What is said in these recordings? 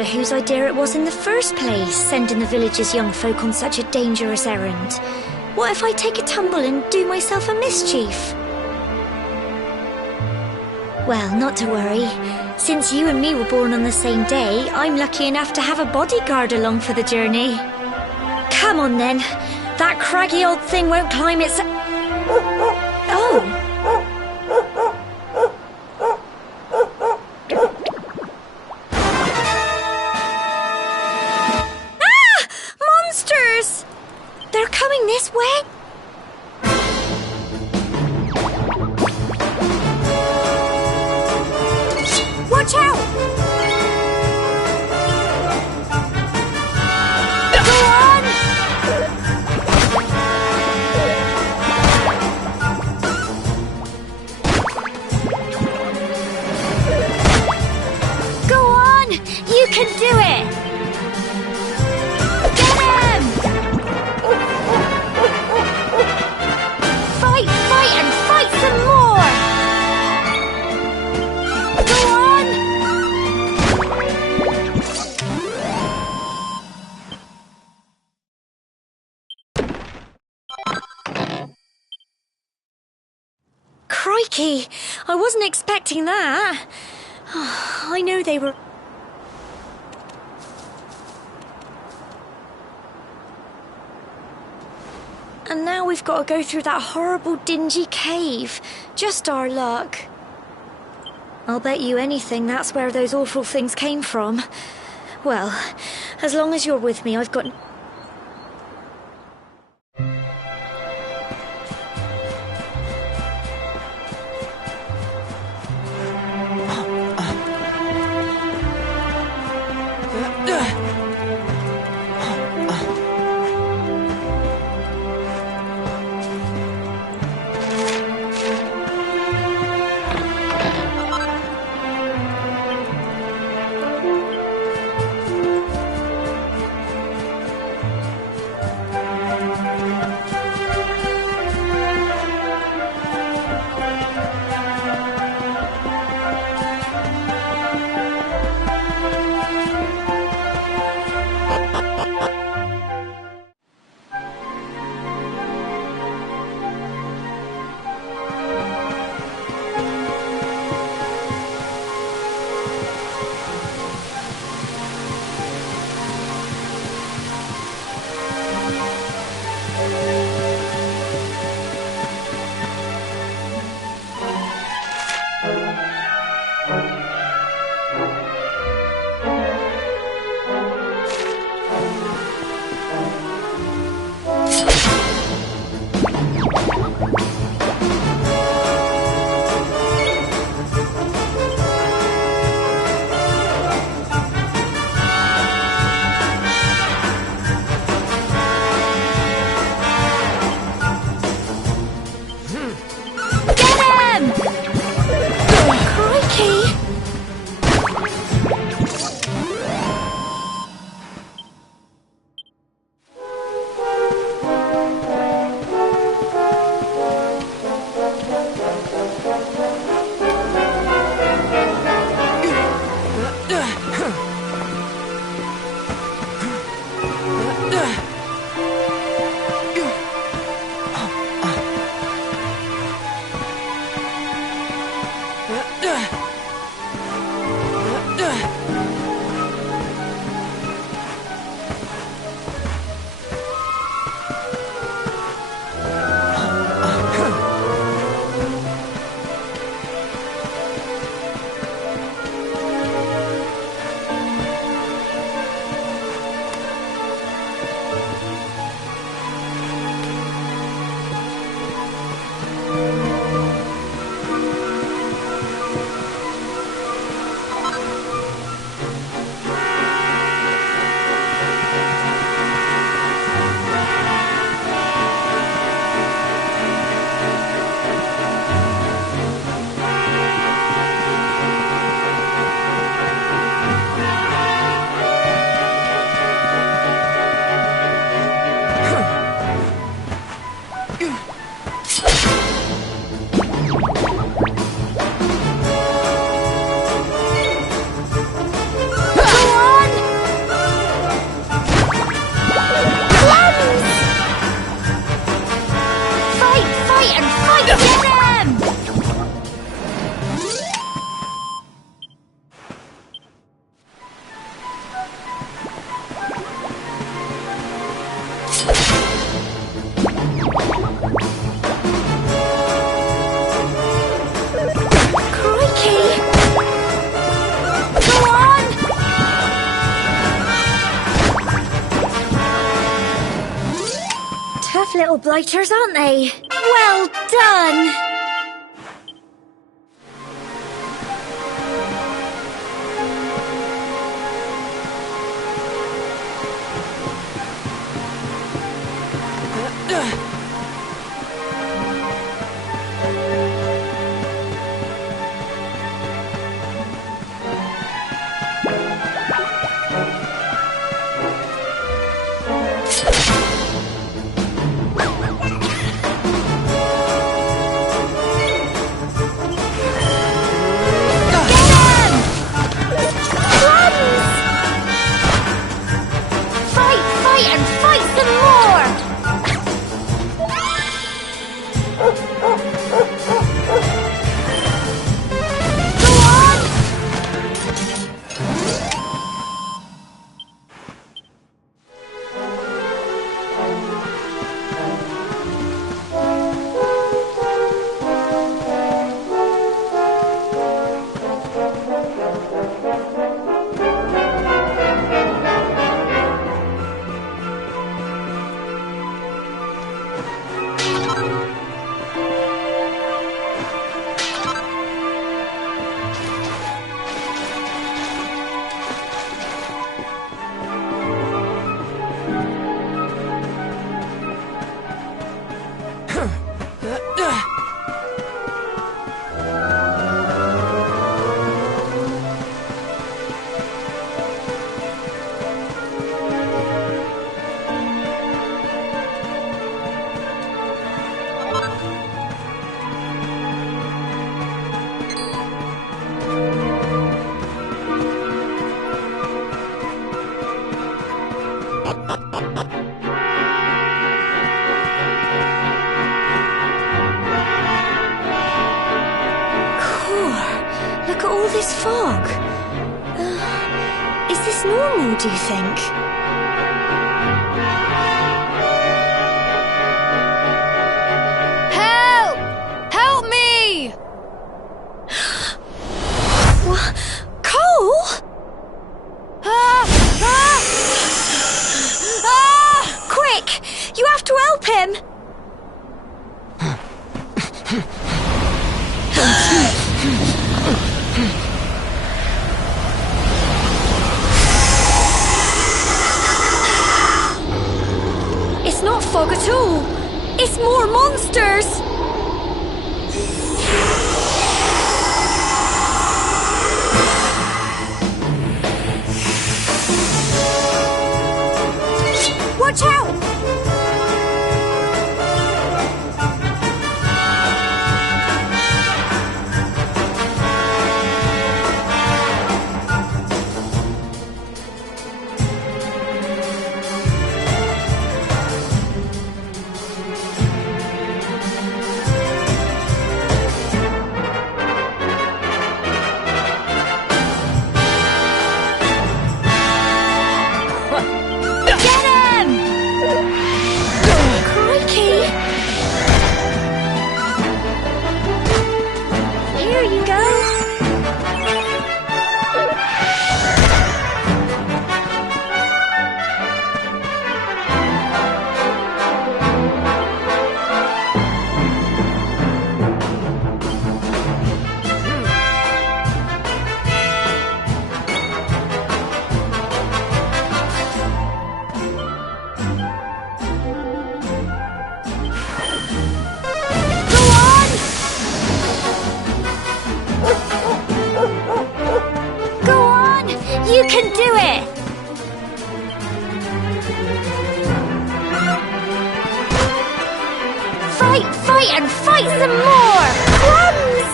wonder whose idea it was in the first place, sending the village's young folk on such a dangerous errand. What if I take a tumble and do myself a mischief? Well, not to worry. Since you and me were born on the same day, I'm lucky enough to have a bodyguard along for the journey. Come on then. That craggy old thing won't climb its... Oh! They're coming this way? Watch out! Go on! Go on! You can do it! Crikey! I wasn't expecting that. I know they were... And now we've got to go through that horrible dingy cave. Just our luck. I'll bet you anything that's where those awful things came from. Well, as long as you're with me, I've got... Crikey! Go on! Tough little blighters, aren't they? Well done! And fight some more! Go on! Look at all this fog. Is this normal, do you think? Help! Help me! What? Cole? Ah! Ah! Ah! Quick! You have to help him! It's not fog at all. It's more monsters. Watch out! You can do it! Fight, fight, and fight some more! Crumbs!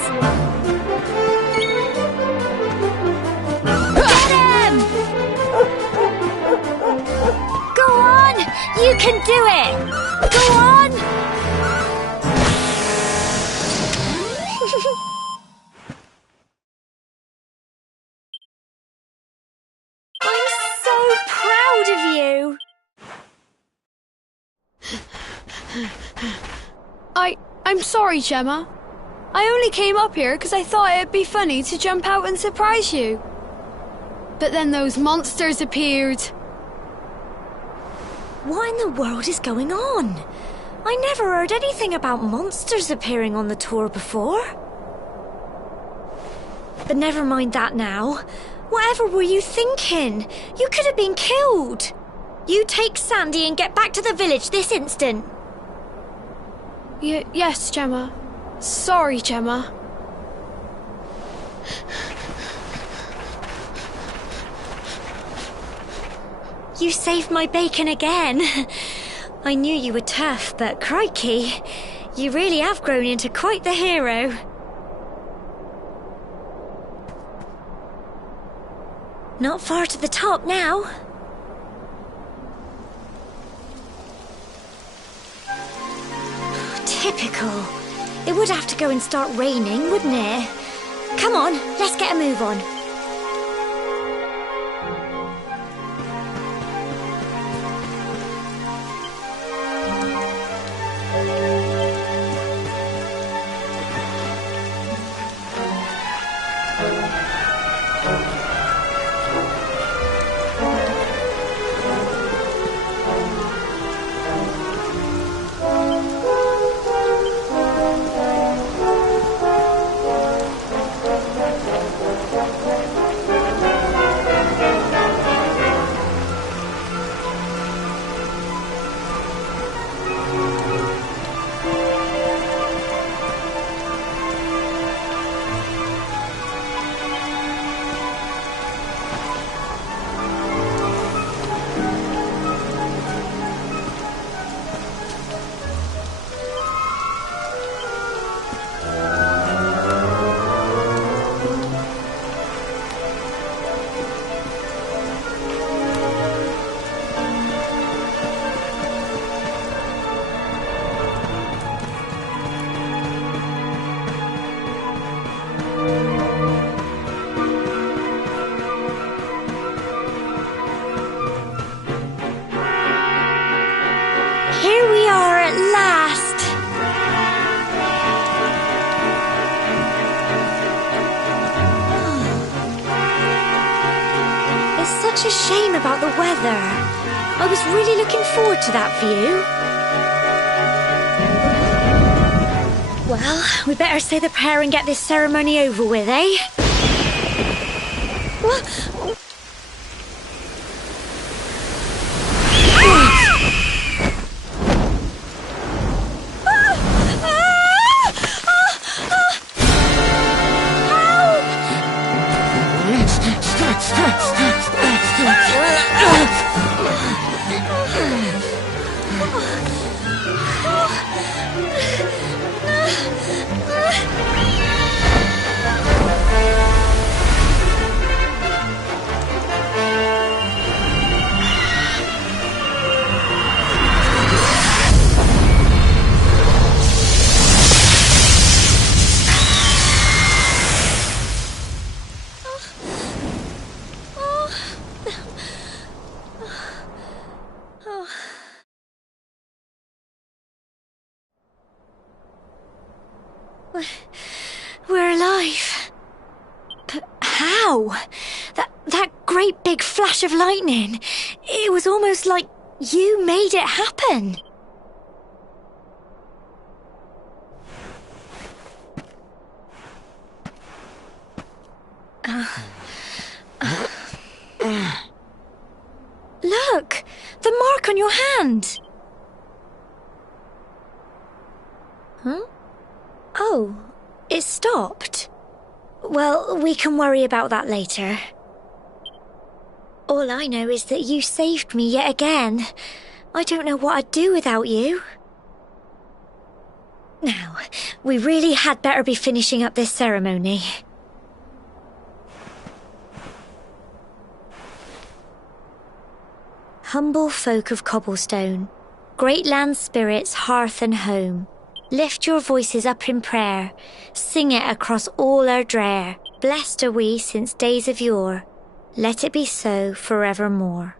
Get him! Go on! You can do it! Go on! I'm sorry, Gemma. I only came up here because I thought it'd be funny to jump out and surprise you. But then those monsters appeared. What in the world is going on? I never heard anything about monsters appearing on the tour before. But never mind that now. Whatever were you thinking? You could have been killed. You take Sandy and get back to the village this instant. Yes, Gemma. Sorry, Gemma. You saved my bacon again. I knew you were tough, but crikey, you really have grown into quite the hero. Not far to the top now. Typical. It would have to go and start raining, wouldn't it? Come on, let's get a move on. Here we are at last. It's such a shame about the weather. I was really looking forward to that view. Well, we better say the prayer and get this ceremony over with, eh? We're alive. But how? That great big flash of lightning. It was almost like you made it happen. Look, the mark on your hand. Huh? Oh, it stopped. Well, we can worry about that later. All I know is that you saved me yet again. I don't know what I'd do without you. Now, we really had better be finishing up this ceremony. Humble folk of Cobblestone, great land spirits, hearth and home, lift your voices up in prayer, sing it across all our drear. Blessed are we since days of yore, let it be so forevermore.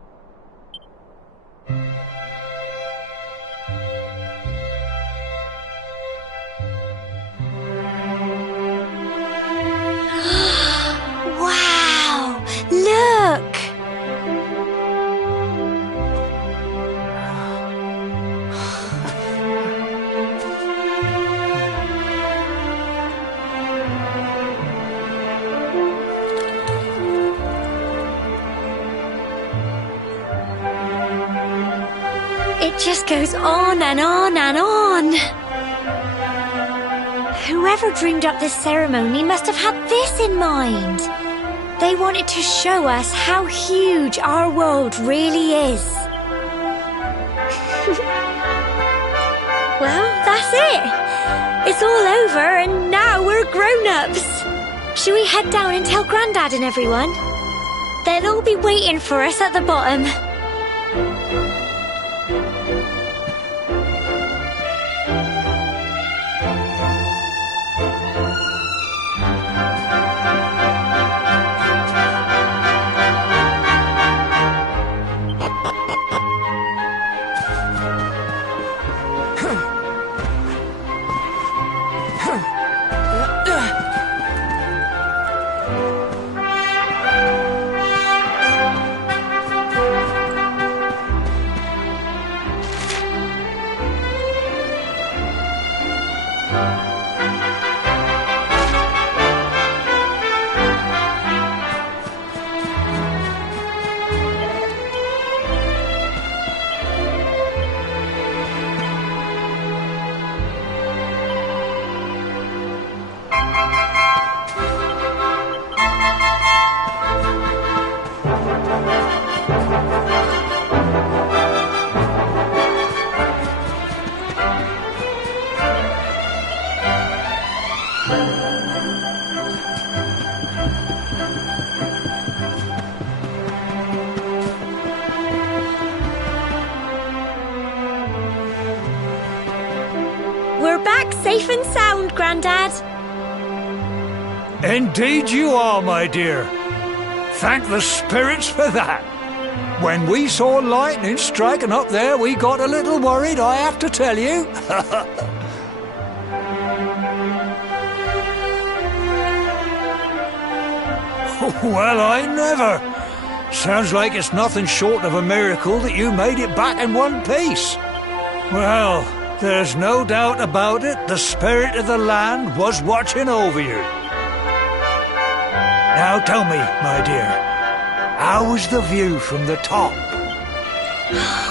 It just goes on and on and on. Whoever dreamed up this ceremony must have had this in mind. They wanted to show us how huge our world really is. Well, that's it. It's all over and now we're grown-ups. Shall we head down and tell Grandad and everyone? They'll all be waiting for us at the bottom. We're back safe and sound, Grandad. Indeed you are, my dear. Thank the spirits for that. When we saw lightning striking up there, we got a little worried, I have to tell you. Well, I never. Sounds like it's nothing short of a miracle that you made it back in one piece. Well, there's no doubt about it, the spirit of the land was watching over you. Now tell me, my dear, how was the view from the top?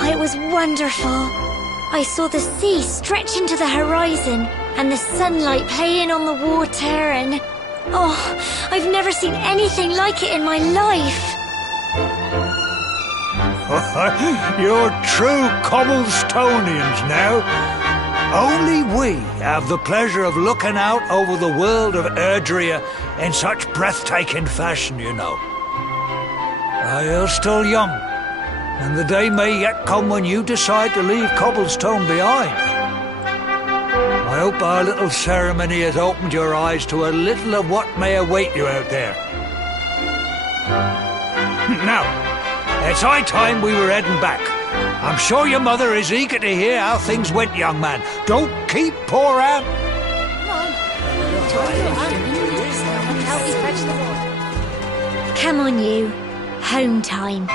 It was wonderful. I saw the sea stretch into the horizon and the sunlight playing on the water and... Oh, I've never seen anything like it in my life. You're true Cobblestonians now. Only we have the pleasure of looking out over the world of Erdrea in such breathtaking fashion, you know. You're still young, and the day may yet come when you decide to leave Cobblestone behind. I hope our little ceremony has opened your eyes to a little of what may await you out there. Now, it's high time we were heading back. I'm sure your mother is eager to hear how things went, young man. Don't keep poor Anne. Come on, you. Home time.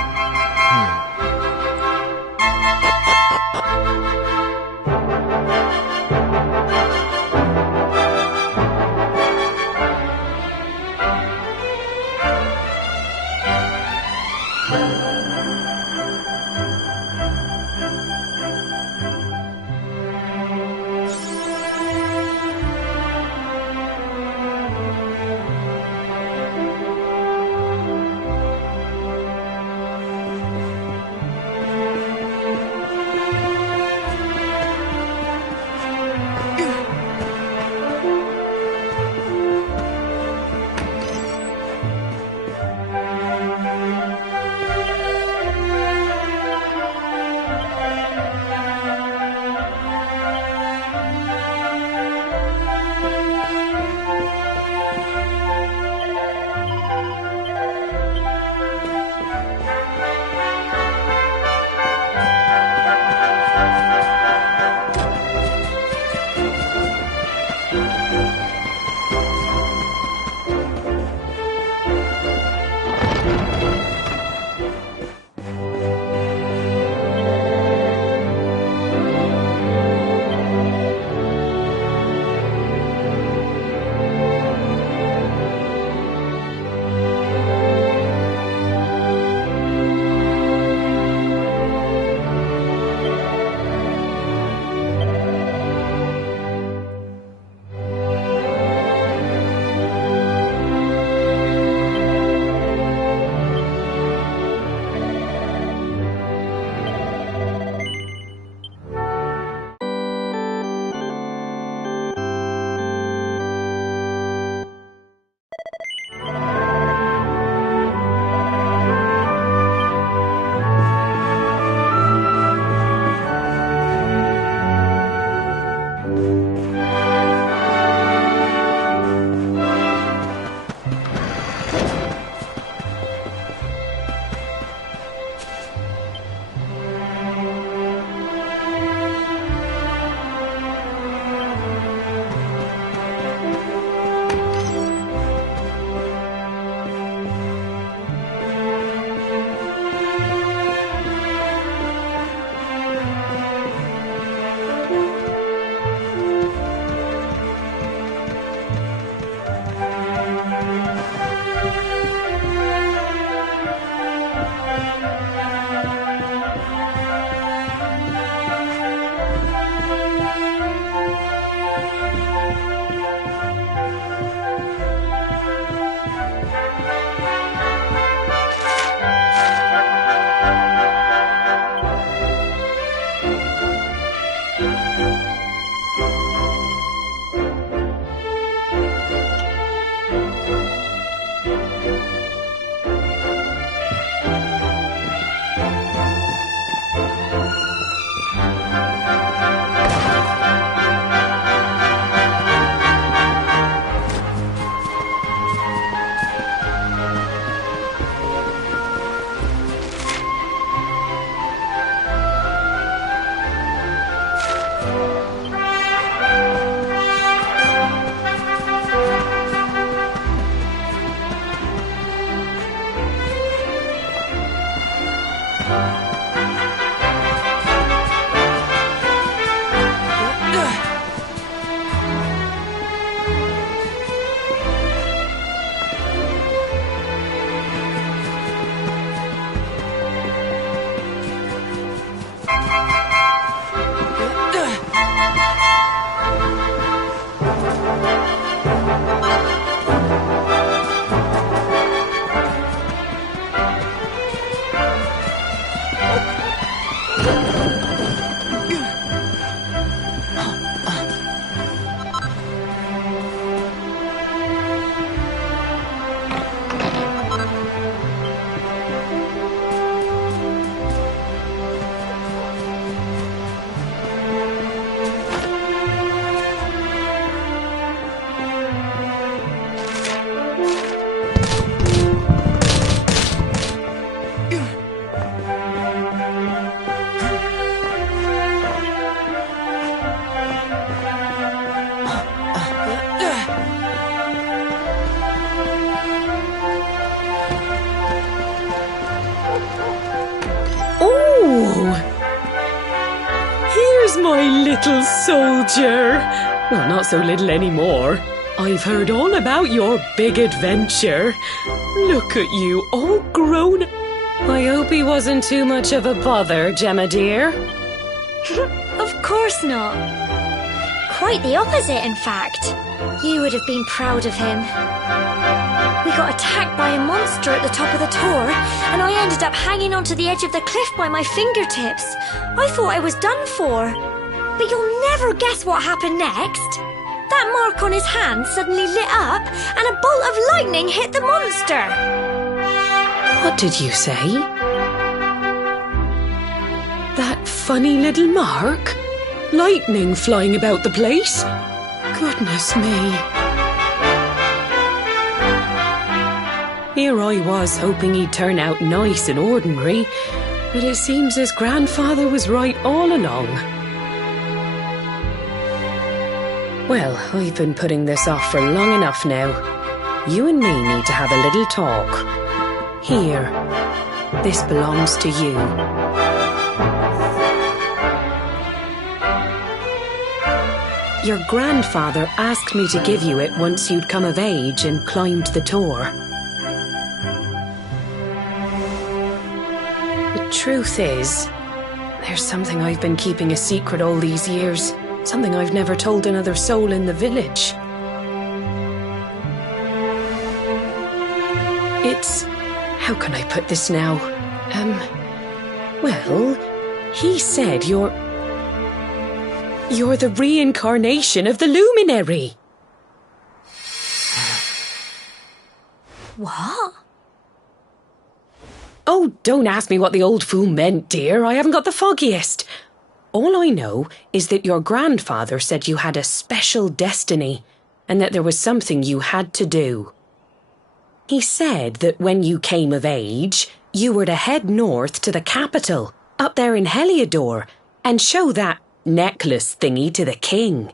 My little soldier. Well, not so little anymore. I've heard all about your big adventure. Look at you, all grown. I hope he wasn't too much of a bother, Gemma dear. Of course not. Quite the opposite, in fact. You would have been proud of him. We got attacked by a monster at the top of the Tor, and I ended up hanging onto the edge of the cliff by my fingertips. I thought I was done for. But you'll never guess what happened next. That mark on his hand suddenly lit up, and a bolt of lightning hit the monster. What did you say? That funny little mark? Lightning flying about the place? Goodness me. Here I was hoping he'd turn out nice and ordinary, but it seems his grandfather was right all along. Well, I've been putting this off for long enough now. You and me need to have a little talk. Here, this belongs to you. Your grandfather asked me to give you it once you'd come of age and climbed the Tor. The truth is, there's something I've been keeping a secret all these years. Something I've never told another soul in the village. It's... how can I put this now? Well, he said you're the reincarnation of the Luminary. What? Oh, don't ask me what the old fool meant, dear. I haven't got the foggiest. All I know is that your grandfather said you had a special destiny and that there was something you had to do. He said that when you came of age, you were to head north to the capital, up there in Heliodor, and show that necklace thingy to the king.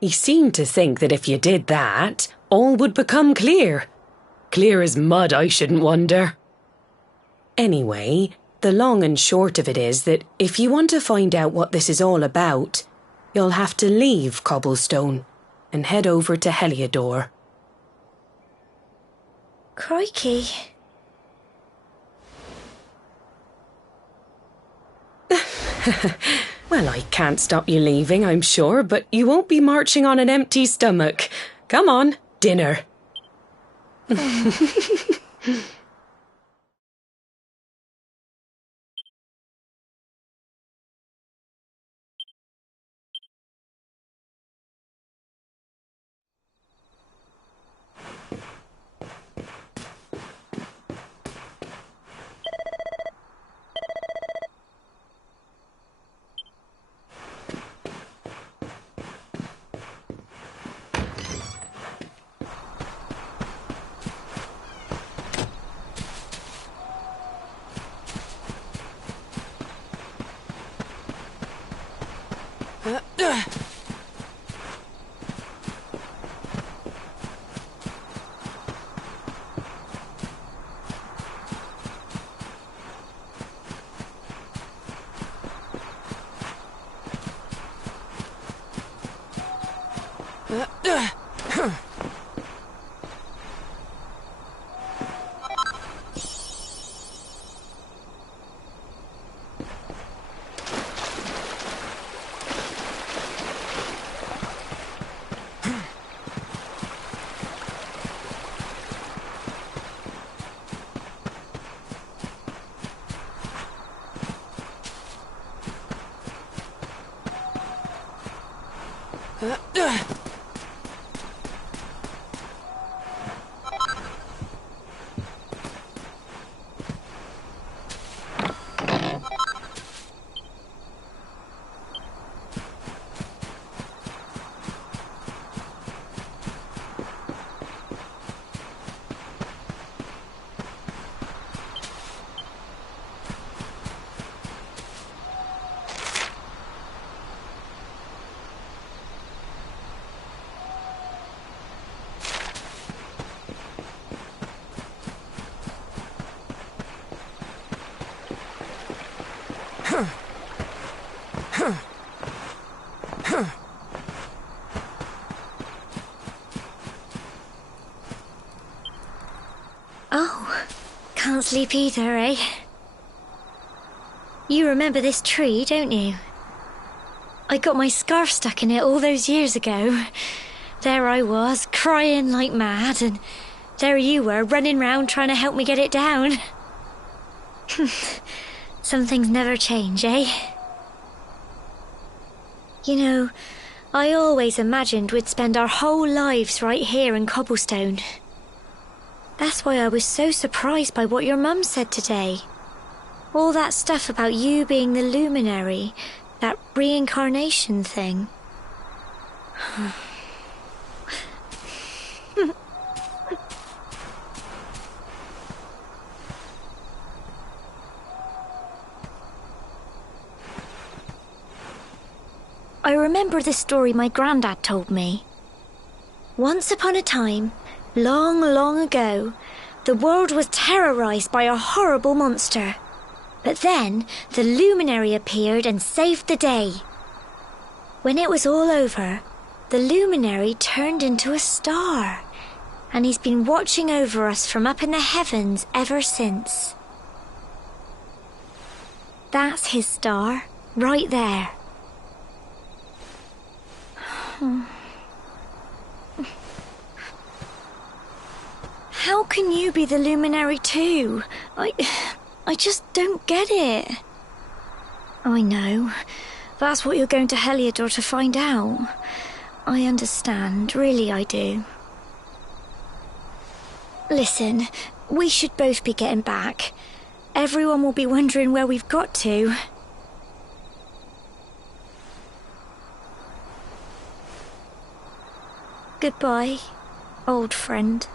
He seemed to think that if you did that, all would become clear. Clear as mud, I shouldn't wonder. Anyway, the long and short of it is that if you want to find out what this is all about, you'll have to leave Cobblestone and head over to Heliodor. Crikey. Well, I can't stop you leaving, I'm sure, but you won't be marching on an empty stomach. Come on, dinner. Oh, can't sleep either, eh? You remember this tree, don't you? I got my scarf stuck in it all those years ago. There I was, crying like mad, and there you were, running round trying to help me get it down. Some things never change, eh? You know, I always imagined we'd spend our whole lives right here in Cobblestone. That's why I was so surprised by what your mum said today. All that stuff about you being the luminary, that reincarnation thing. I remember the story my granddad told me. Once upon a time, long, long ago, the world was terrorized by a horrible monster. But then the luminary appeared and saved the day. When it was all over, the luminary turned into a star, and he's been watching over us from up in the heavens ever since. That's his star, right there. How can you be the luminary too? I just don't get it. I know. That's what you're going to Heliodor to find out. I understand, really I do. Listen, we should both be getting back. Everyone will be wondering where we've got to. Goodbye, old friend.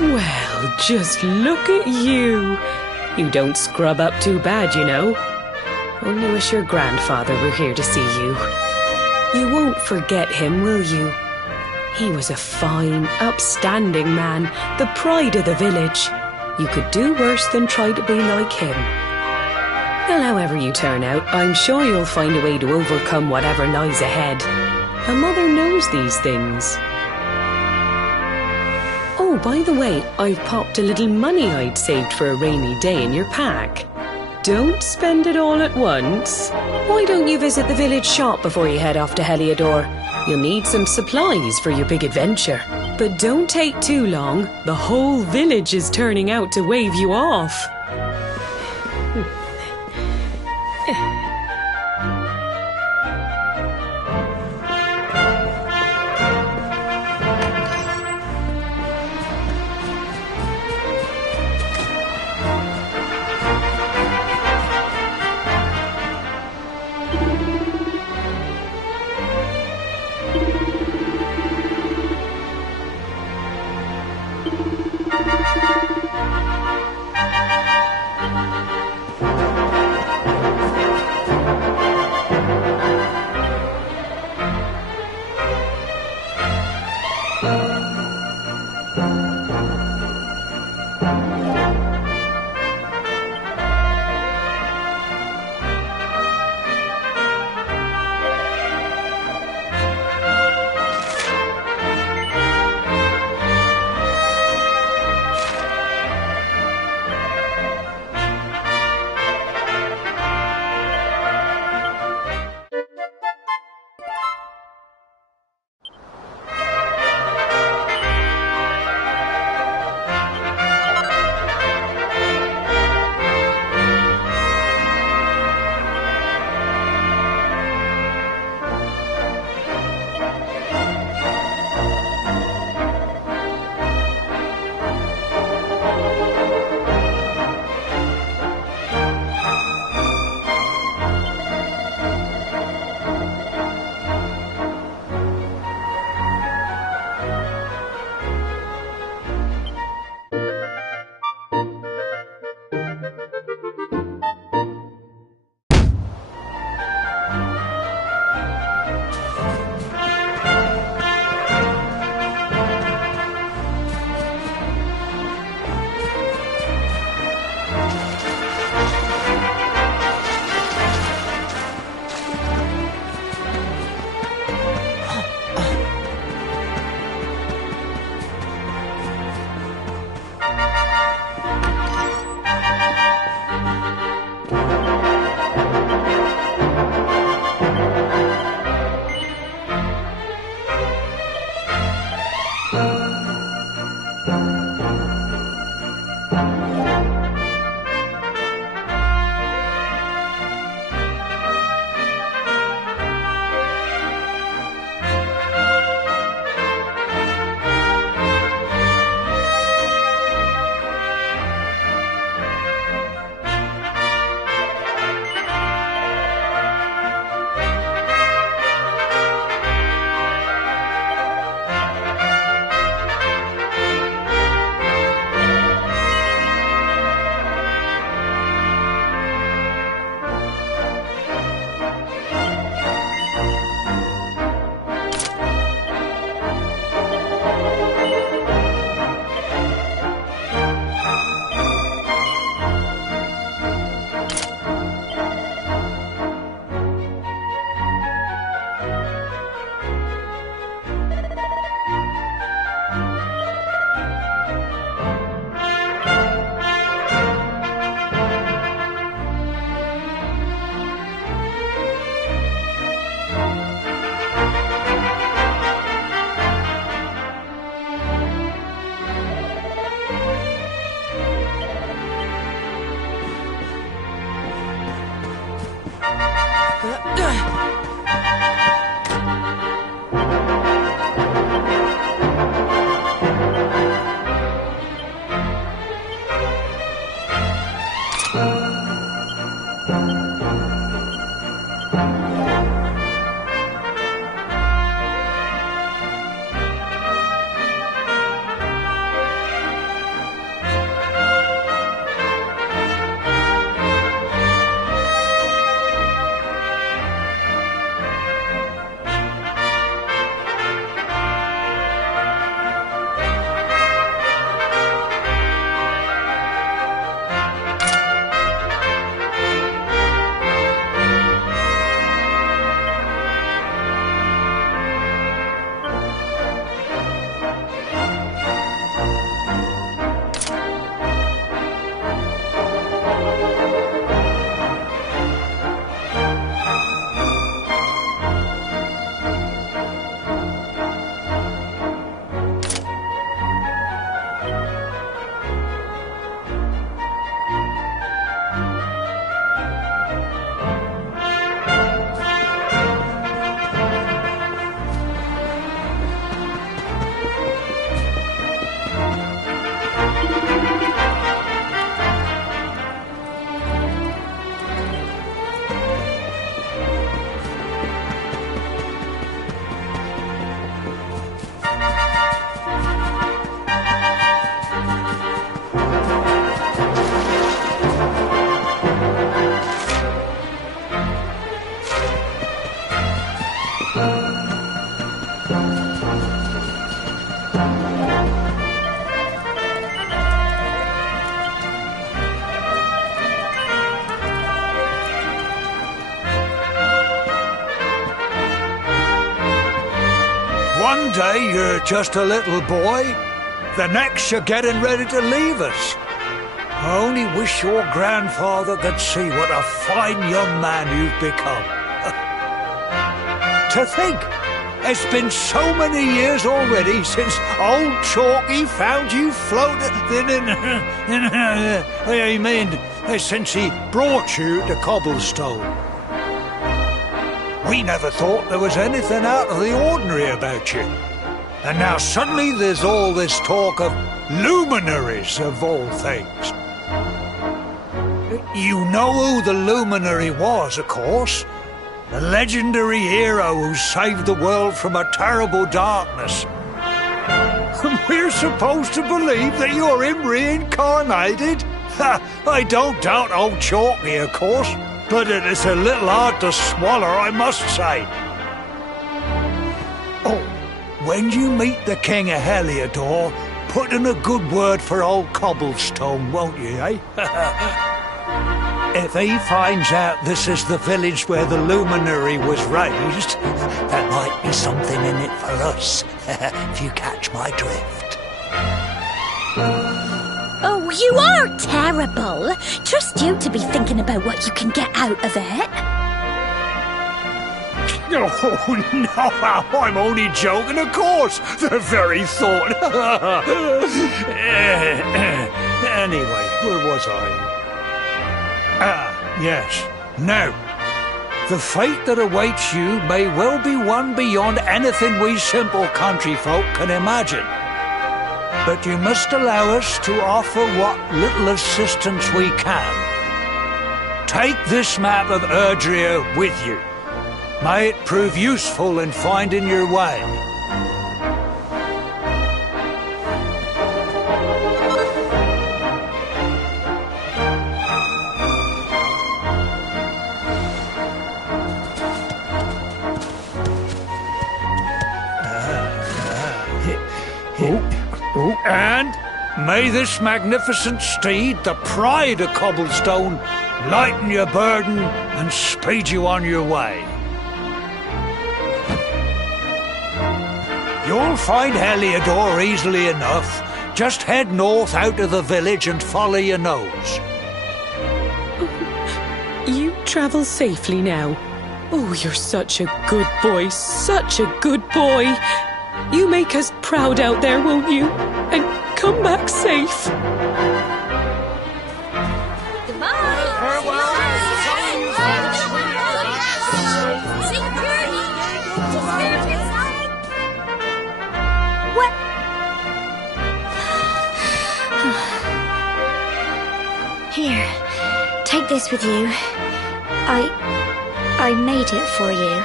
Well, just look at you. You don't scrub up too bad, you know. Only wish your grandfather were here to see you. You won't forget him, will you? He was a fine, upstanding man, the pride of the village. You could do worse than try to be like him. Well, however you turn out, I'm sure you'll find a way to overcome whatever lies ahead. A mother knows these things. Oh, by the way, I've popped a little money I'd saved for a rainy day in your pack. Don't spend it all at once. Why don't you visit the village shop before you head off to Heliodor? You'll need some supplies for your big adventure. But don't take too long. The whole village is turning out to wave you off. One day you're just a little boy, the next you're getting ready to leave us. I only wish your grandfather could see what a fine young man you've become. To think, it's been so many years already since old Chalky found you floating since he brought you to Cobblestone. We never thought there was anything out of the ordinary about you. And now suddenly there's all this talk of luminaries of all things. You know who the luminary was, of course. A legendary hero who saved the world from a terrible darkness. And we're supposed to believe that you're him reincarnated? Ha! I don't doubt old Chalky, of course, but it is a little hard to swallow, I must say. Oh, when you meet the King of Heliodor, put in a good word for old Cobblestone, won't you, eh? If he finds out this is the village where the luminary was raised, there might be something in it for us, if you catch my drift. Oh, you are terrible. Trust you to be thinking about what you can get out of it. Oh, no, I'm only joking, of course. The very thought. Anyway, where was I? Yes. Now, the fate that awaits you may well be one beyond anything we simple country folk can imagine. But you must allow us to offer what little assistance we can. Take this map of Erdrea with you. May it prove useful in finding your way. And may this magnificent steed, the pride of Cobblestone, lighten your burden and speed you on your way. You'll find Heliodor easily enough. Just head north out of the village and follow your nose. You travel safely now. Oh, you're such a good boy, such a good boy. You make us proud out there, won't you? And come back safe. What? Here, take this with you. I made it for you.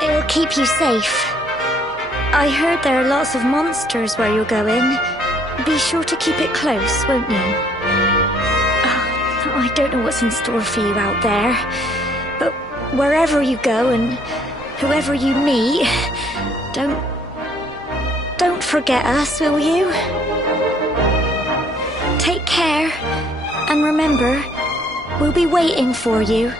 It'll keep you safe. I heard there are lots of monsters where you're going. Be sure to keep it close, won't you? I don't know what's in store for you out there, but wherever you go and whoever you meet, don't forget us, will you? Take care, and remember, we'll be waiting for you.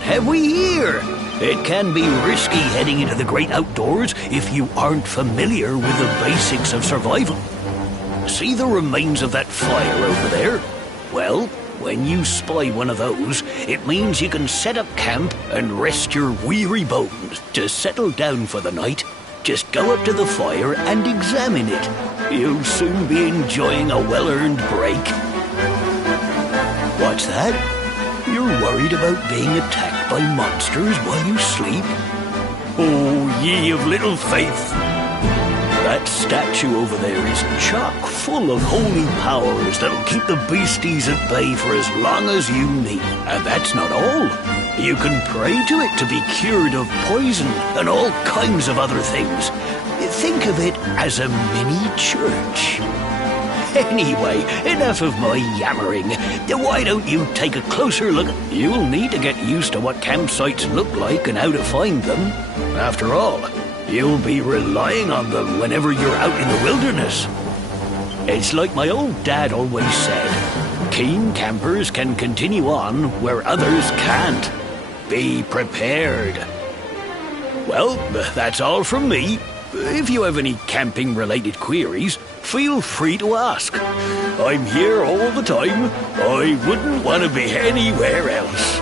what have we here? It can be risky heading into the great outdoors if you aren't familiar with the basics of survival. See the remains of that fire over there? Well, when you spy one of those, it means you can set up camp and rest your weary bones to settle down for the night. Just go up to the fire and examine it. You'll soon be enjoying a well-earned break. What's that? You're worried about being attacked by monsters while you sleep? Oh, ye of little faith! That statue over there is chock full of holy powers that'll keep the beasties at bay for as long as you need. And that's not all. You can pray to it to be cured of poison and all kinds of other things. Think of it as a mini church. Anyway, enough of my yammering. Why don't you take a closer look? You'll need to get used to what campsites look like and how to find them. After all, you'll be relying on them whenever you're out in the wilderness. It's like my old dad always said, keen campers can continue on where others can't. Be prepared. Well, that's all from me. If you have any camping-related queries, feel free to ask. I'm here all the time. I wouldn't want to be anywhere else.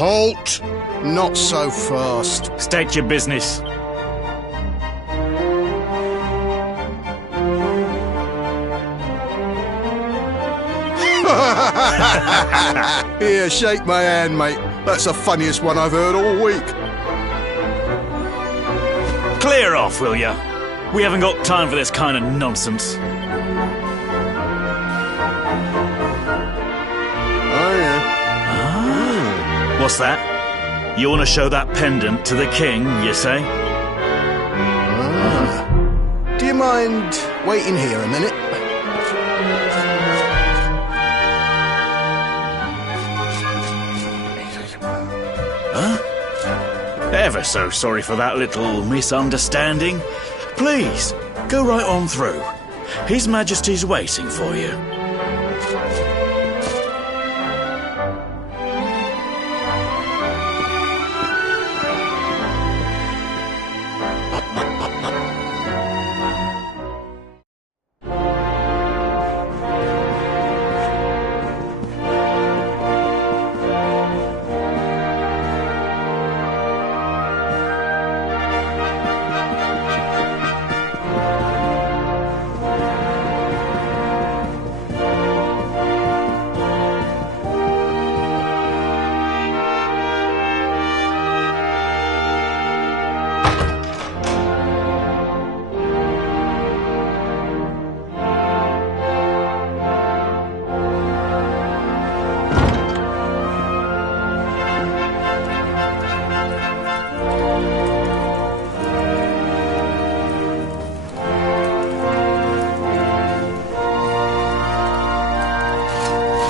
Halt! Not so fast. State your business. Here, shake my hand, mate. That's the funniest one I've heard all week. Clear off, will ya? We haven't got time for this kind of nonsense. Oh, yeah. What's that? You want to show that pendant to the king, you say? Do you mind waiting here a minute? Ever so sorry for that little misunderstanding. Please, go right on through. His Majesty's waiting for you.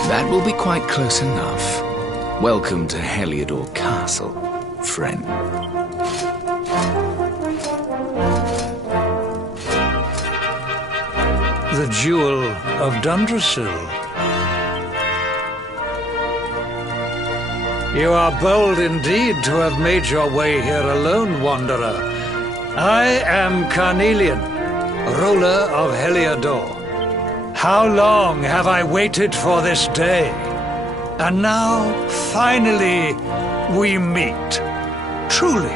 That will be quite close enough. Welcome to Heliodor Castle, friend. The Jewel of Dundrasil. You are bold indeed to have made your way here alone, Wanderer. I am Carnelian, ruler of Heliodor. How long have I waited for this day? And now, finally, we meet. Truly,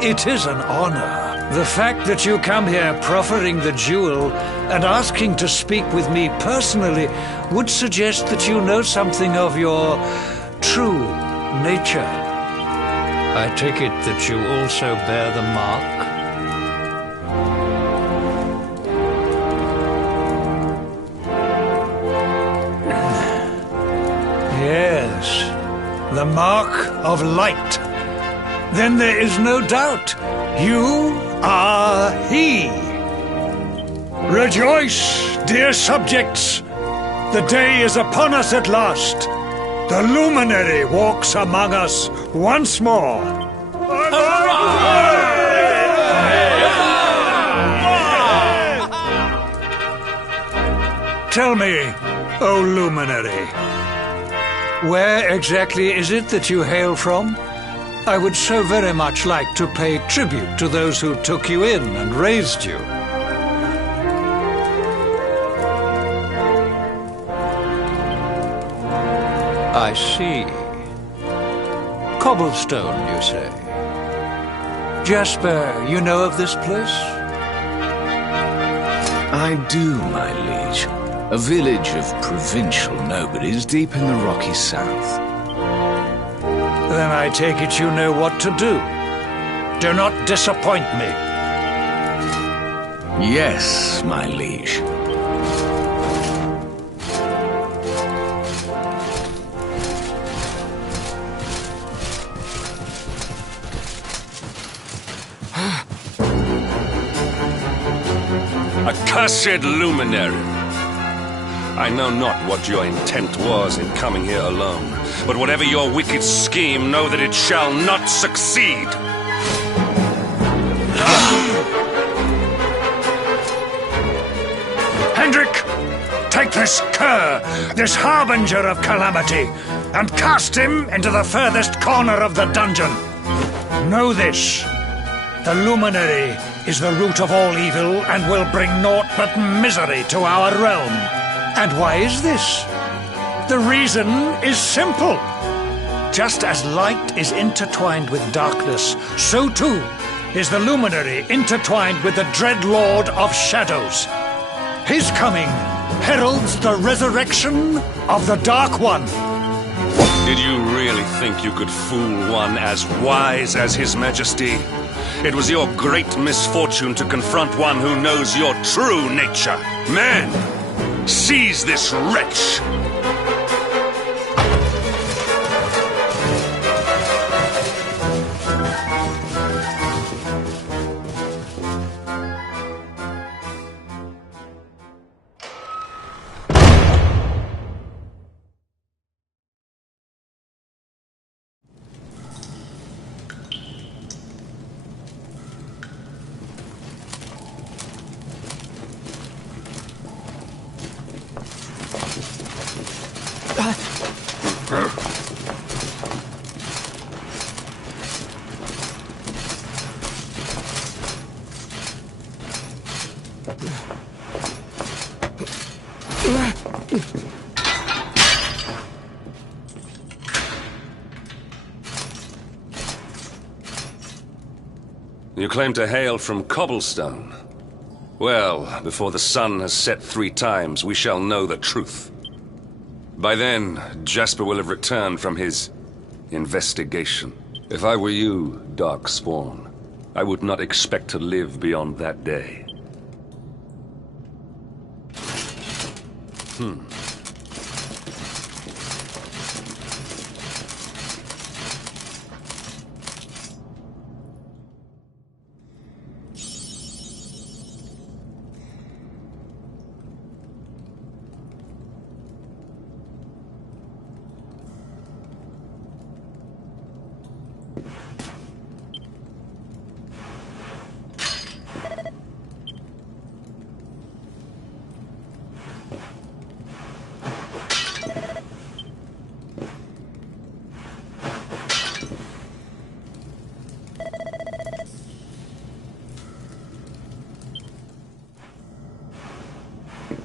it is an honor. The fact that you come here proffering the jewel and asking to speak with me personally would suggest that you know something of your true nature. I take it that you also bear the mark? Yes, the mark of light. Then there is no doubt. You are he. Rejoice, dear subjects. The day is upon us at last. The luminary walks among us once more. Tell me, O luminary, where exactly is it that you hail from? I would so very much like to pay tribute to those who took you in and raised you. I see. Cobblestone, you say? Jasper, you know of this place? I do, my liege. A village of provincial nobodies deep in the rocky south. Then I take it you know what to do. Do not disappoint me. Yes, my liege. Accursed luminary! I know not what your intent was in coming here alone, but whatever your wicked scheme, know that it shall not succeed! Hendrik, take this cur, this harbinger of calamity, and cast him into the furthest corner of the dungeon. Know this. The luminary is the root of all evil and will bring naught but misery to our realm. And why is this? The reason is simple. Just as light is intertwined with darkness, so too is the Luminary intertwined with the dread Lord of Shadows. His coming heralds the resurrection of the Dark One. Did you really think you could fool one as wise as His Majesty? It was your great misfortune to confront one who knows your true nature. Men, seize this wretch! You claim to hail from Cobblestone. Well, before the sun has set 3 times, we shall know the truth. By then, Jasper will have returned from his investigation. If I were you, Darkspawn, I would not expect to live beyond that day.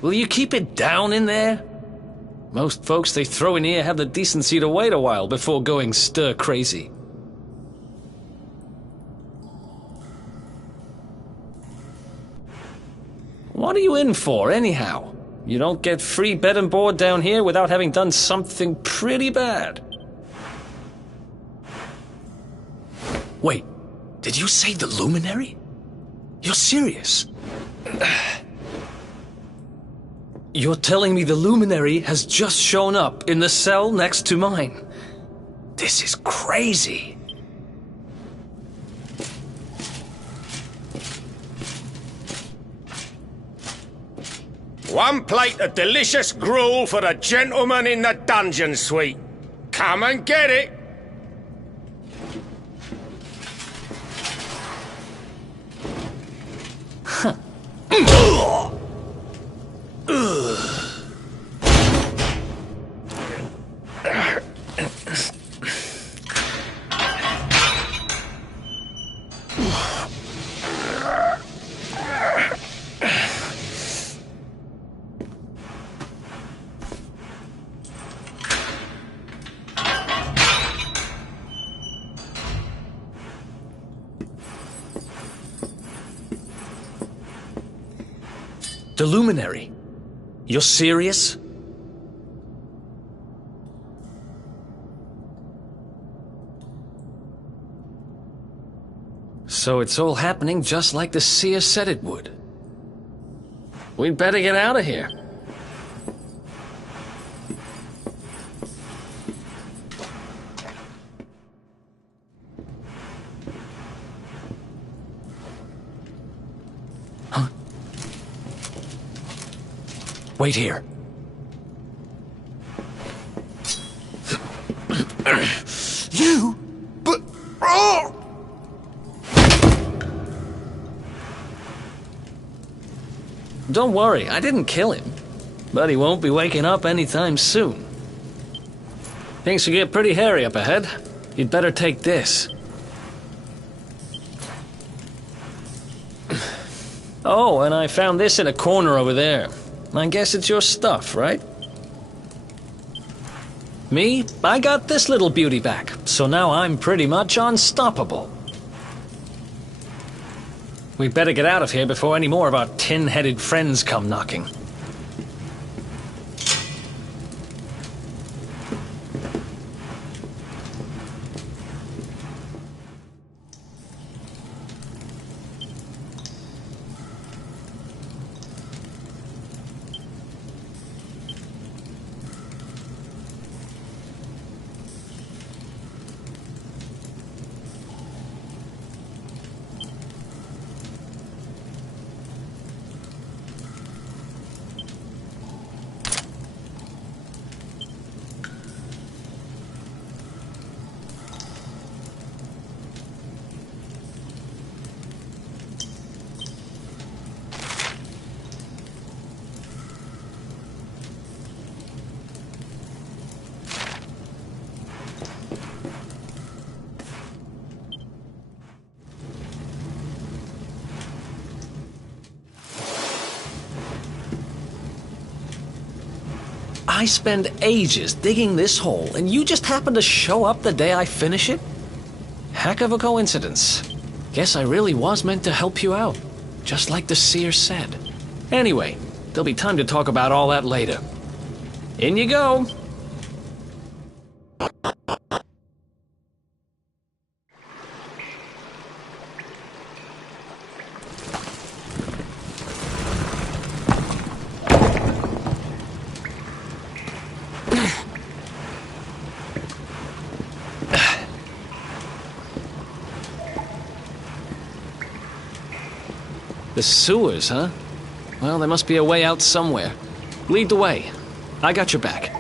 Will you keep it down in there? Most folks they throw in here have the decency to wait a while before going stir crazy. What are you in for, anyhow? You don't get free bed and board down here without having done something pretty bad. Wait, did you say the Luminary? You're serious? You're telling me the Luminary has just shown up in the cell next to mine? This is crazy. One plate of delicious gruel for the gentleman in the dungeon suite. Come and get it. The Luminary? You're serious? So it's all happening just like the seer said it would. We'd better get out of here. Wait here. You? But... Oh! Don't worry, I didn't kill him. But he won't be waking up anytime soon. Things will get pretty hairy up ahead. You'd better take this. Oh, and I found this in a corner over there. I guess it's your stuff, right? Me, I got this little beauty back, so now I'm pretty much unstoppable. We better get out of here before any more of our tin-headed friends come knocking. I spend ages digging this hole, and you just happen to show up the day I finish it? Heck of a coincidence. Guess I really was meant to help you out, just like the seer said. Anyway, there'll be time to talk about all that later. In you go. The sewers, huh? Well, there must be a way out somewhere. Lead the way. I got your back.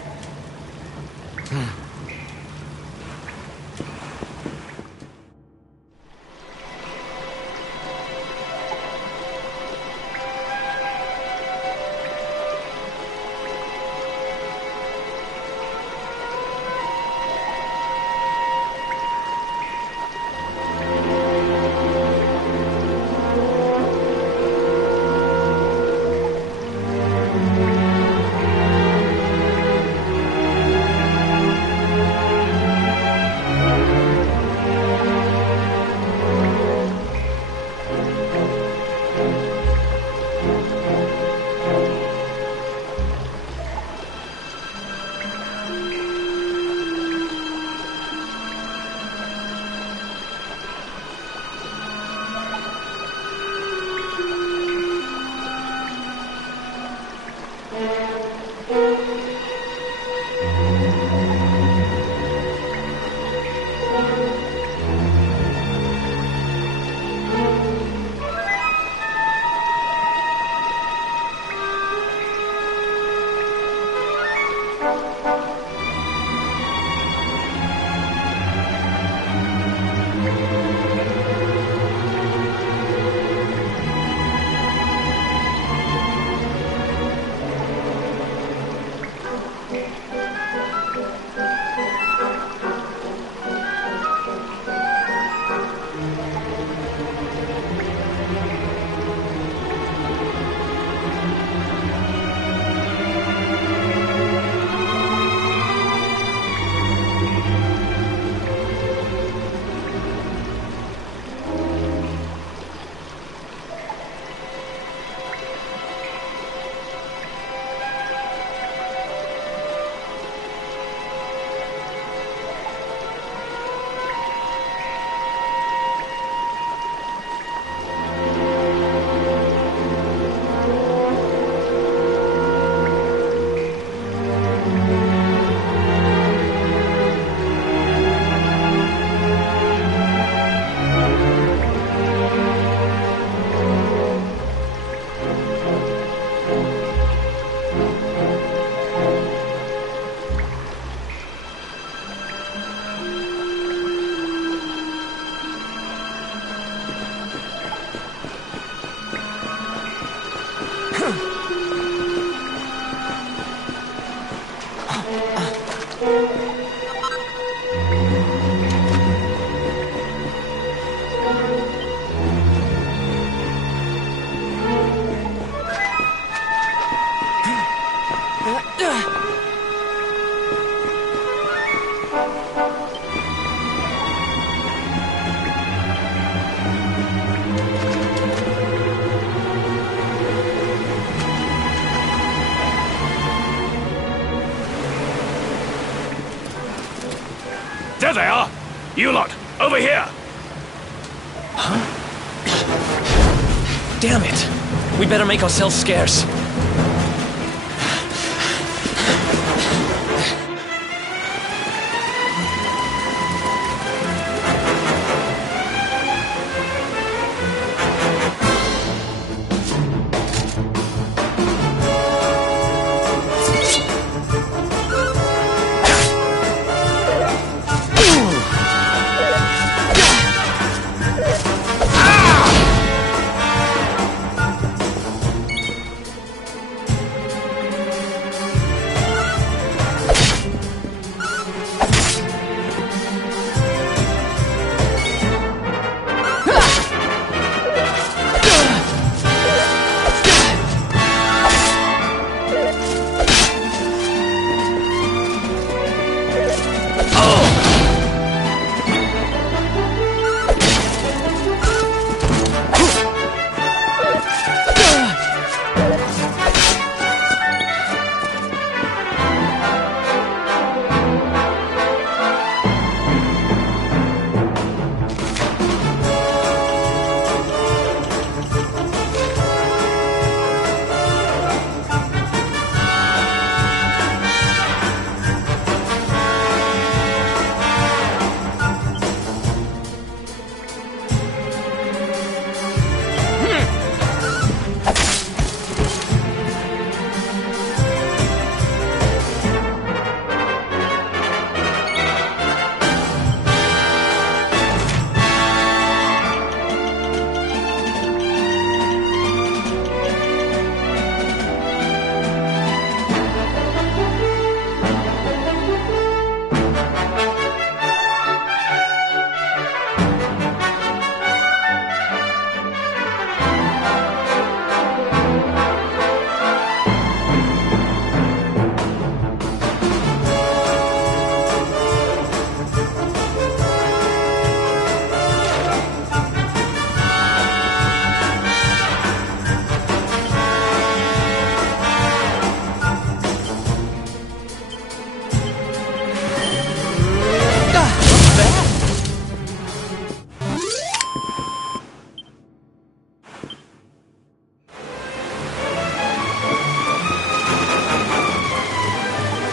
There they are! You lot, over here! Huh? Damn it! We better make ourselves scarce.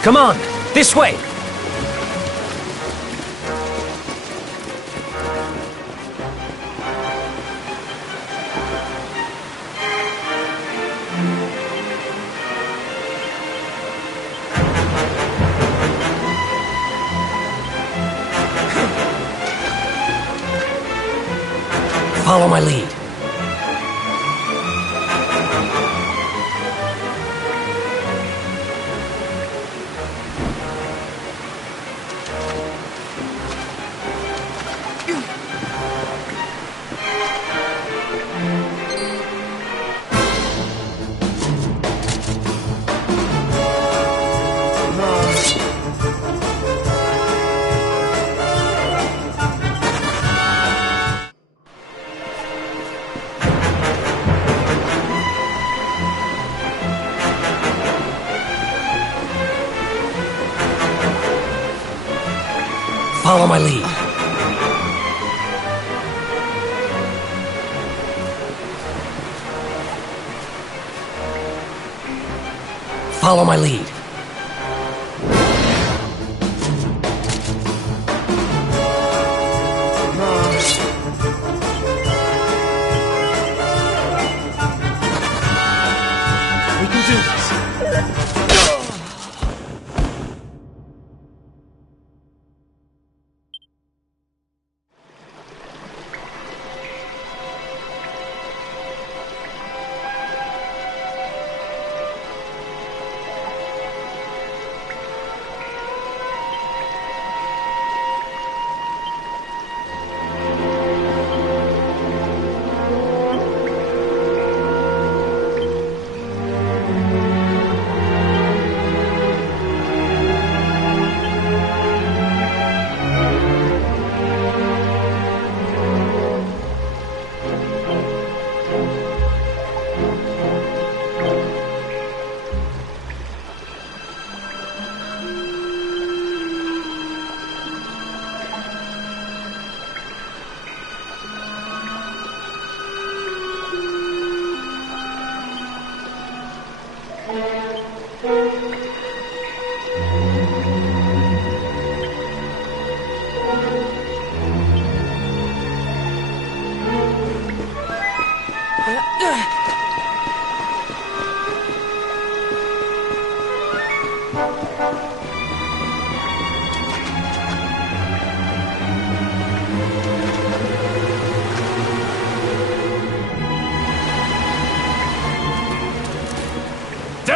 Come on, this way! Follow my lead. Follow my lead. Follow my lead. We can do this.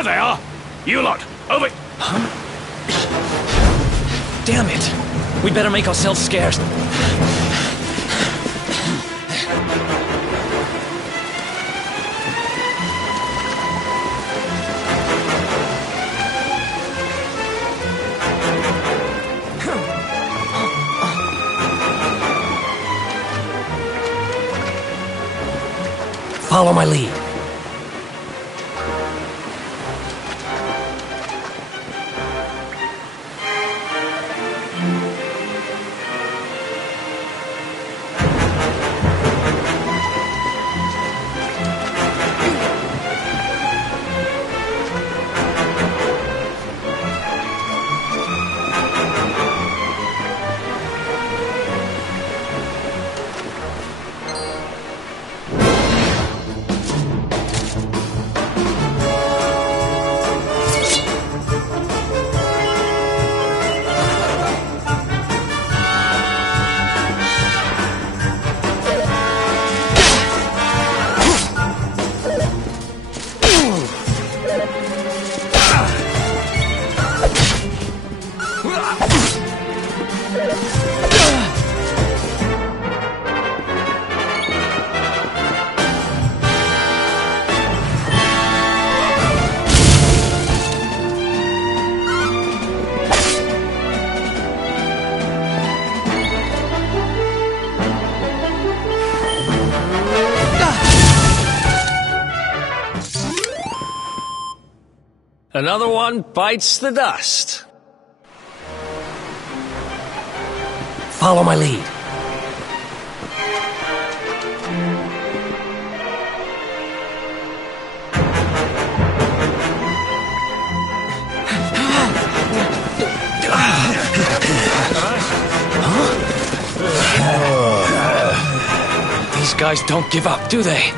There they are! You lot, over... Damn it! We better make ourselves scarce. Follow my lead. Another one bites the dust. Follow my lead. These guys don't give up, do they?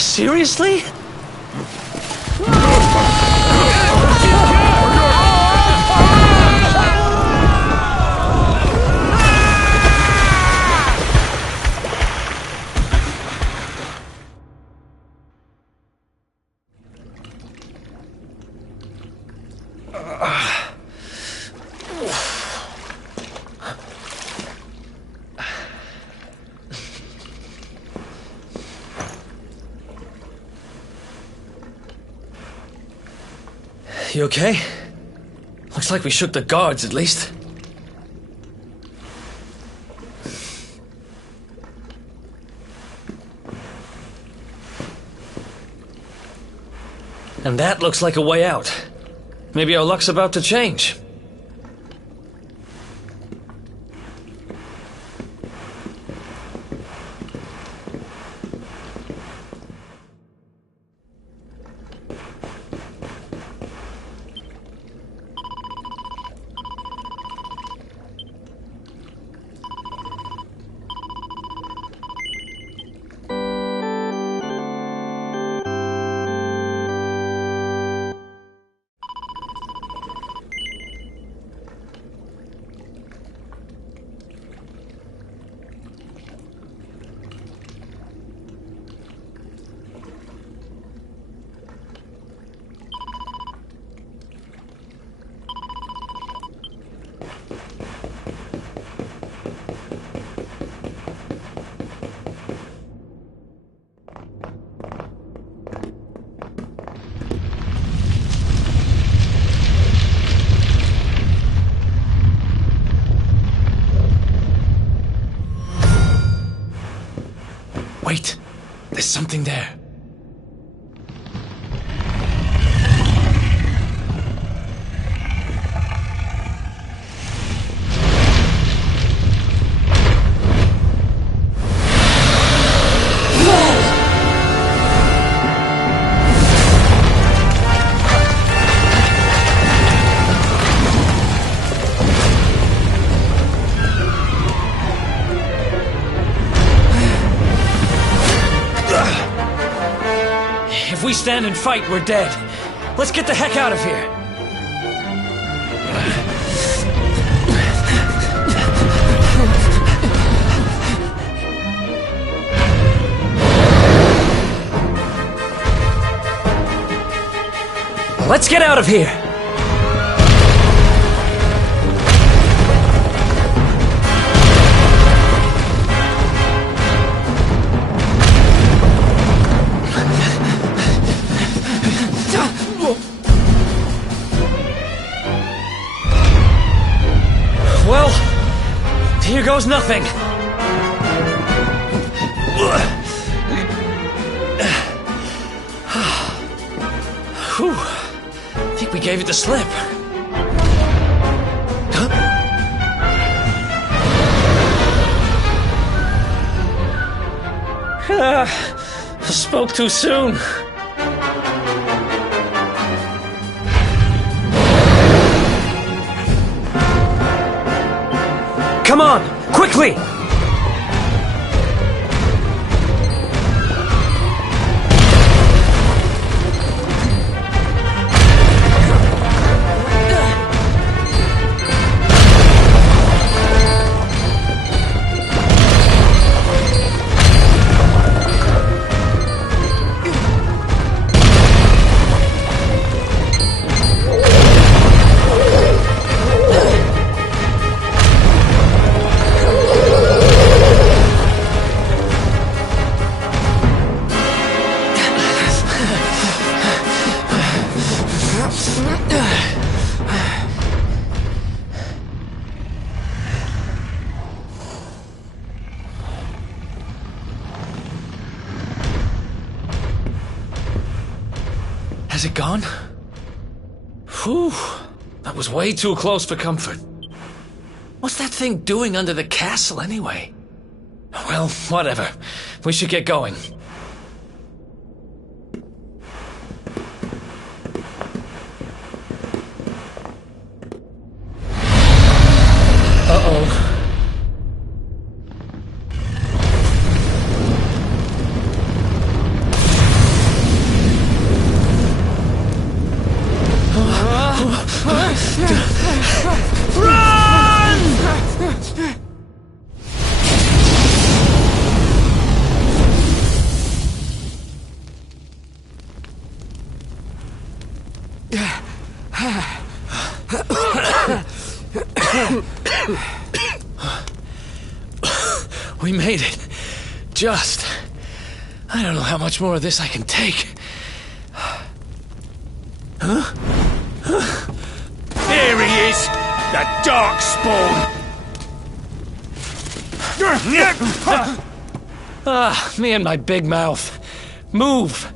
Seriously? You okay? Looks like we shook the guards, at least. And that looks like a way out. Maybe our luck's about to change. Wait, there's something there. If we stand and fight, we're dead. Let's get the heck out of here. Let's get out of here! Well, here goes nothing. Whew. I think we gave it the slip. Huh? I spoke too soon. Come on, quickly! Has it gone? Whew. That was way too close for comfort. What's that thing doing under the castle, anyway? Well, whatever. We should get going. Uh-oh. We made it. Just. I don't know how much more of this I can take. Huh? There he is! The Darkspawn! Ah, me and my big mouth. Move!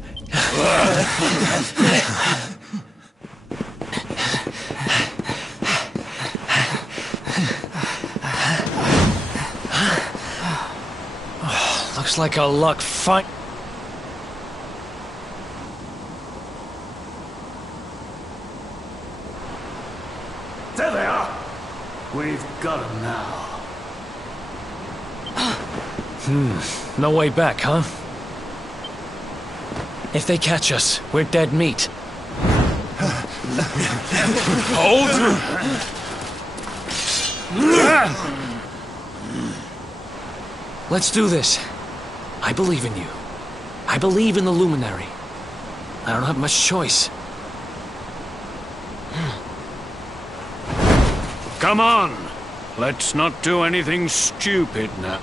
Looks like our luck fight. There they are. We've got them now. No way back, huh? If they catch us, we're dead meat. Hold! Let's do this. I believe in you. I believe in the Luminary. I don't have much choice. Come on. Let's not do anything stupid now.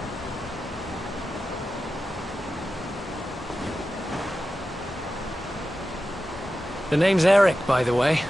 The name's Eric, by the way.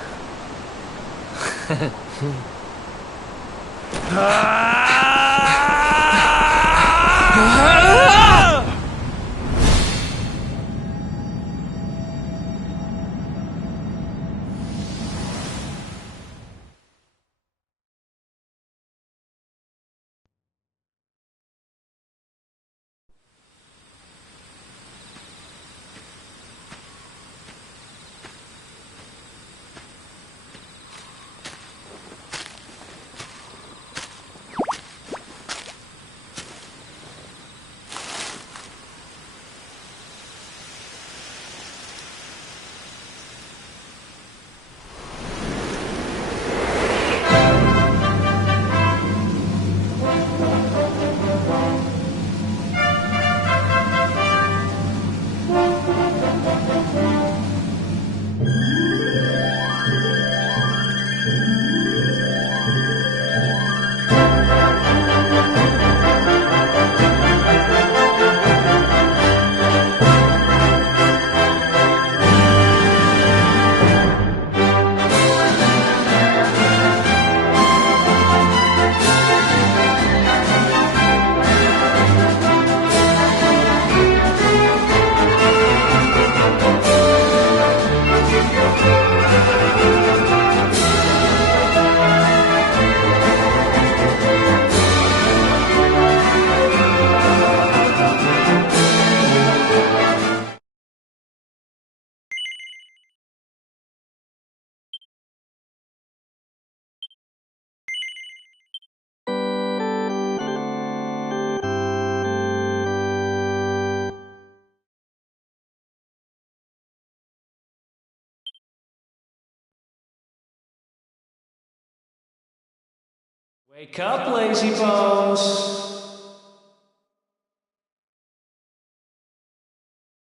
Wake up, lazy bones.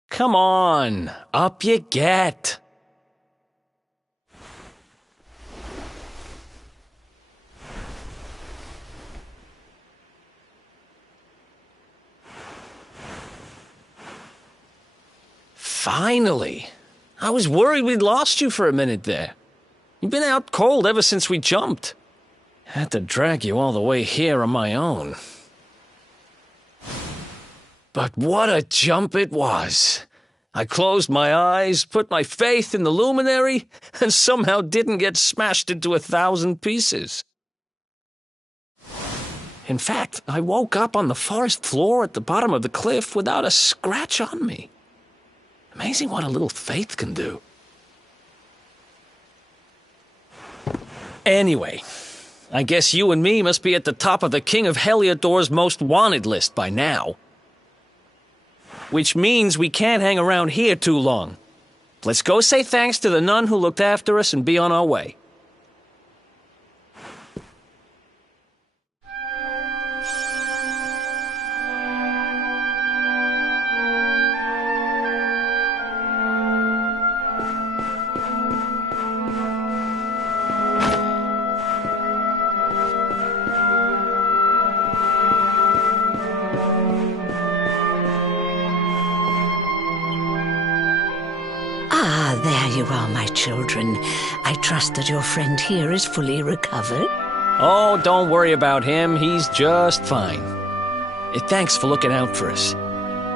Come on, up you get. Finally. I was worried we'd lost you for a minute there. You've been out cold ever since we jumped. Had to drag you all the way here on my own. But what a jump it was. I closed my eyes, put my faith in the luminary, and somehow didn't get smashed into 1,000 pieces. In fact, I woke up on the forest floor at the bottom of the cliff without a scratch on me. Amazing what a little faith can do. Anyway, I guess you and me must be at the top of the King of Heliodor's most wanted list by now. Which means we can't hang around here too long. Let's go say thanks to the nun who looked after us and be on our way. There you are, my children. I trust that your friend here is fully recovered. Oh, don't worry about him. He's just fine. Thanks for looking out for us.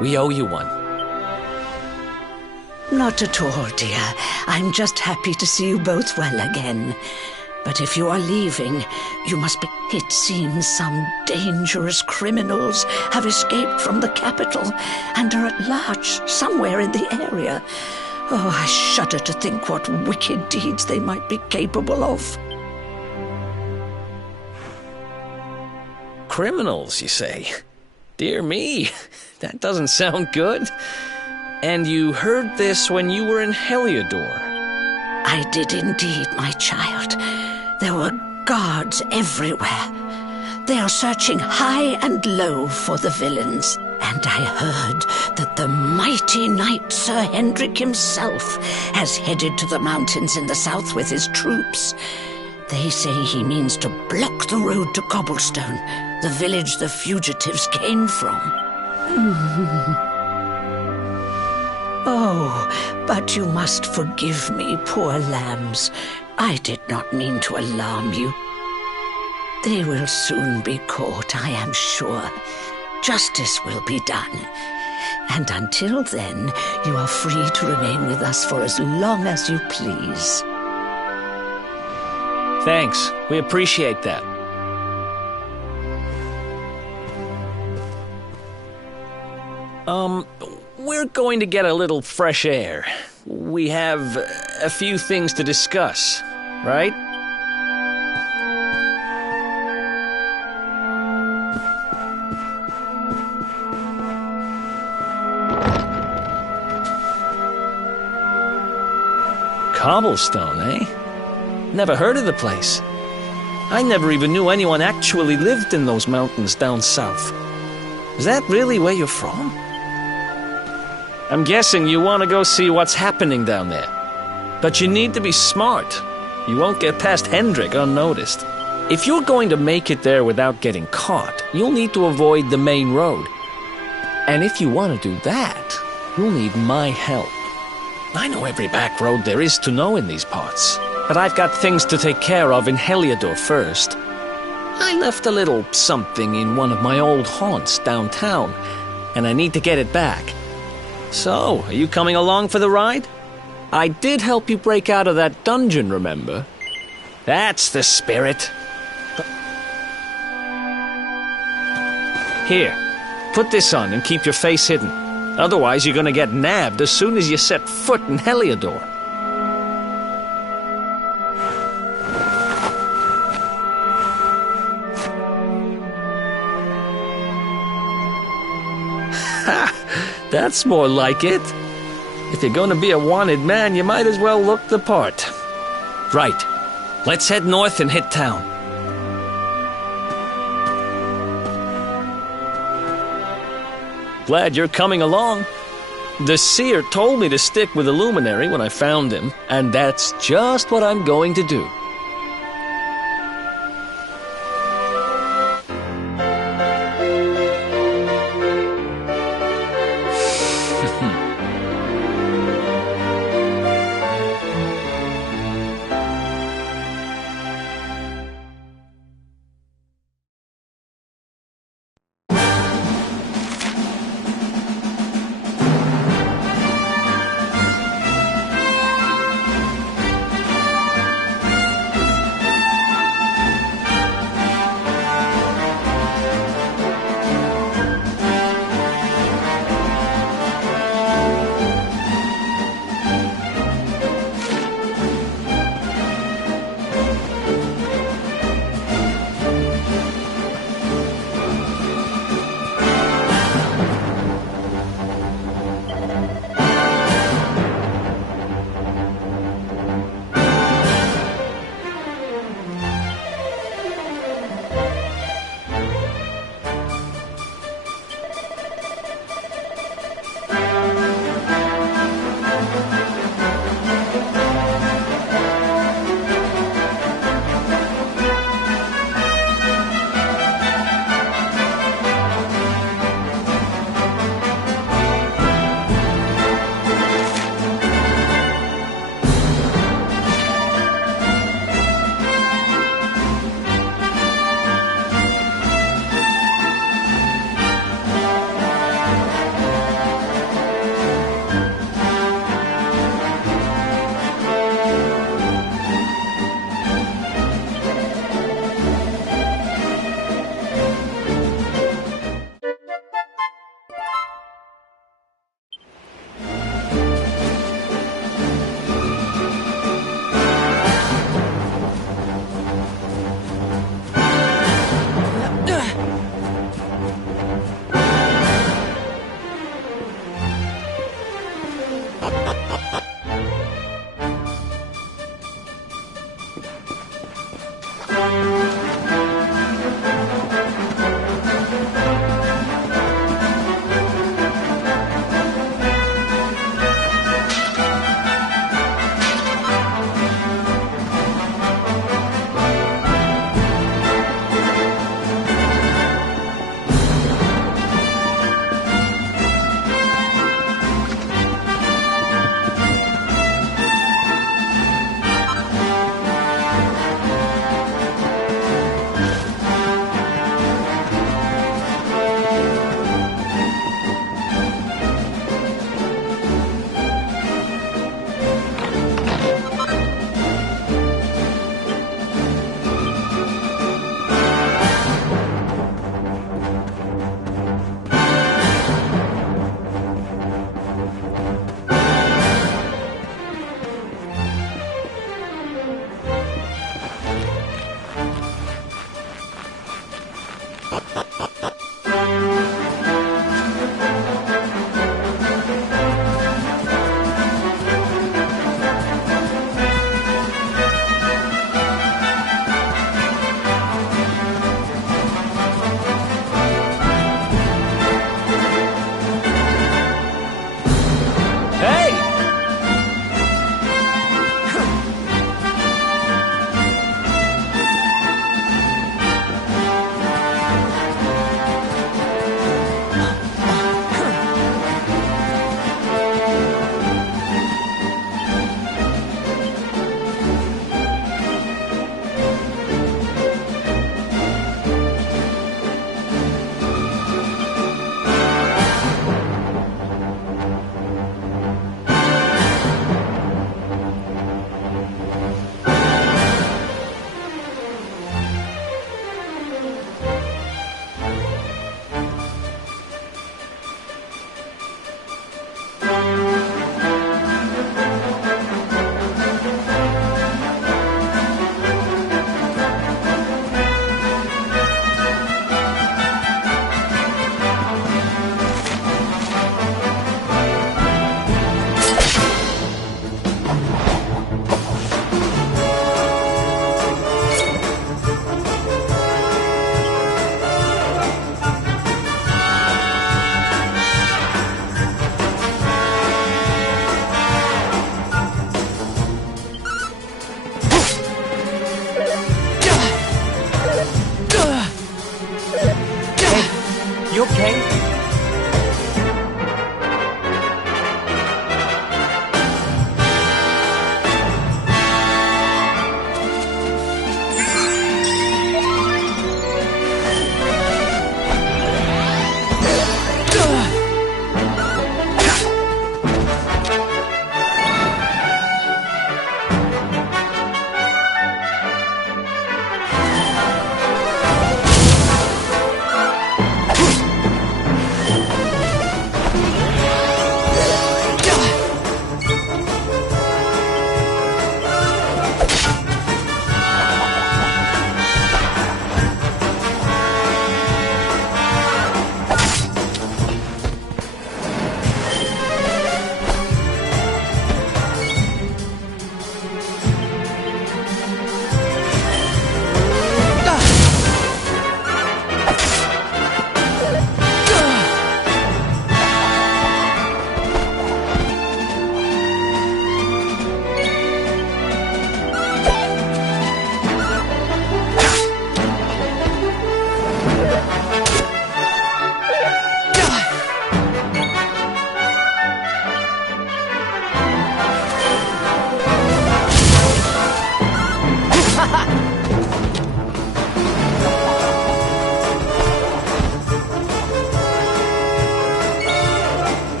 We owe you one. Not at all, dear. I'm just happy to see you both well again. But if you are leaving, you must be... It seems some dangerous criminals have escaped from the capital and are at large somewhere in the area. Oh, I shudder to think what wicked deeds they might be capable of. Criminals, you say? Dear me, that doesn't sound good. And you heard this when you were in Heliodor? I did indeed, my child. There were guards everywhere. They are searching high and low for the villains. And I heard that the mighty knight Sir Hendrik himself has headed to the mountains in the south with his troops. They say he means to block the road to Cobblestone, the village the fugitives came from. Oh, but you must forgive me, poor lambs. I did not mean to alarm you. They will soon be caught, I am sure. Justice will be done. And until then, you are free to remain with us for as long as you please. Thanks. We appreciate that. We're going to get a little fresh air. We have a few things to discuss, right? Cobblestone, eh? Never heard of the place. I never even knew anyone actually lived in those mountains down south. Is that really where you're from? I'm guessing you want to go see what's happening down there. But you need to be smart. You won't get past Hendrik unnoticed. If you're going to make it there without getting caught, you'll need to avoid the main road. And if you want to do that, you'll need my help. I know every back road there is to know in these parts, but I've got things to take care of in Heliodor first. I left a little something in one of my old haunts downtown, and I need to get it back. So, are you coming along for the ride? I did help you break out of that dungeon, remember? That's the spirit. Here, put this on and keep your face hidden. Otherwise, you're gonna get nabbed as soon as you set foot in Heliodor. Ha! That's more like it. If you're gonna be a wanted man, you might as well look the part. Right. Let's head north and hit town. glad you're coming along. The seer told me to stick with the luminary when I found him, and that's just what I'm going to do.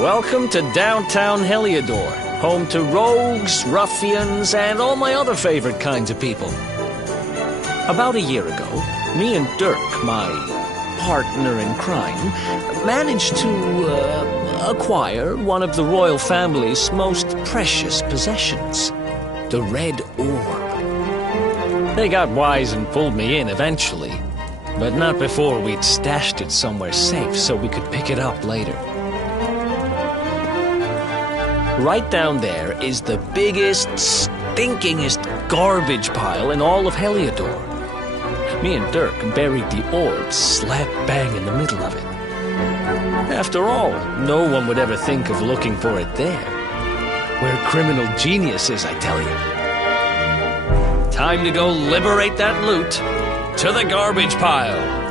Welcome to downtown Heliodor, home to rogues, ruffians, and all my other favorite kinds of people. About a year ago, me and Dirk, my partner in crime, managed to acquire one of the royal family's most precious possessions, the Red Orb. They got wise and pulled me in eventually, but not before we'd stashed it somewhere safe so we could pick it up later. Right down there is the biggest, stinkingest garbage pile in all of Heliodor. Me and Dirk buried the orb slap bang in the middle of it. After all, no one would ever think of looking for it there. We're criminal geniuses, I tell you. Time to go liberate that loot. To the garbage pile.